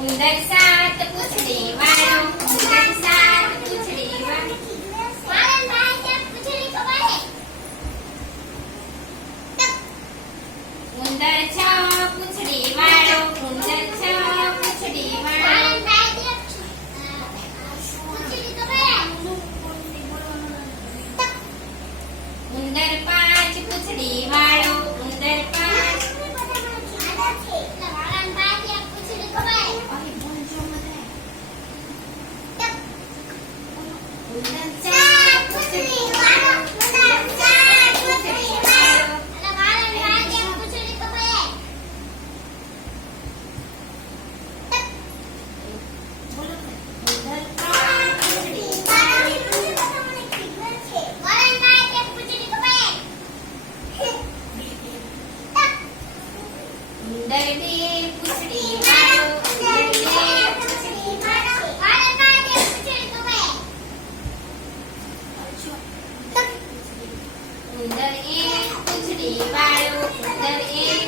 ઉંદર સાત પૂંછડી વાળો, ઉંદર સાત પૂંછડી વાળો. ઉંદર છ પૂંછડી વાળો, ઉંદર છ પૂંછડી વાળો. ઉંદર પાંચ પૂંછડી વાળો, ઉંદર પાંચ. ઉંદર ચાર પૂંછડી વાળો, ઉંદર ચાર પૂંછડી વાળો. ઉંદર ત્રણ પૂંછડી વાળો. ઉંદર બે પૂંછડી વાળો, ઉંદર બે પૂંછડી વાળો. ઉંદર એક પૂંછડી વાળો, ઉંદર એક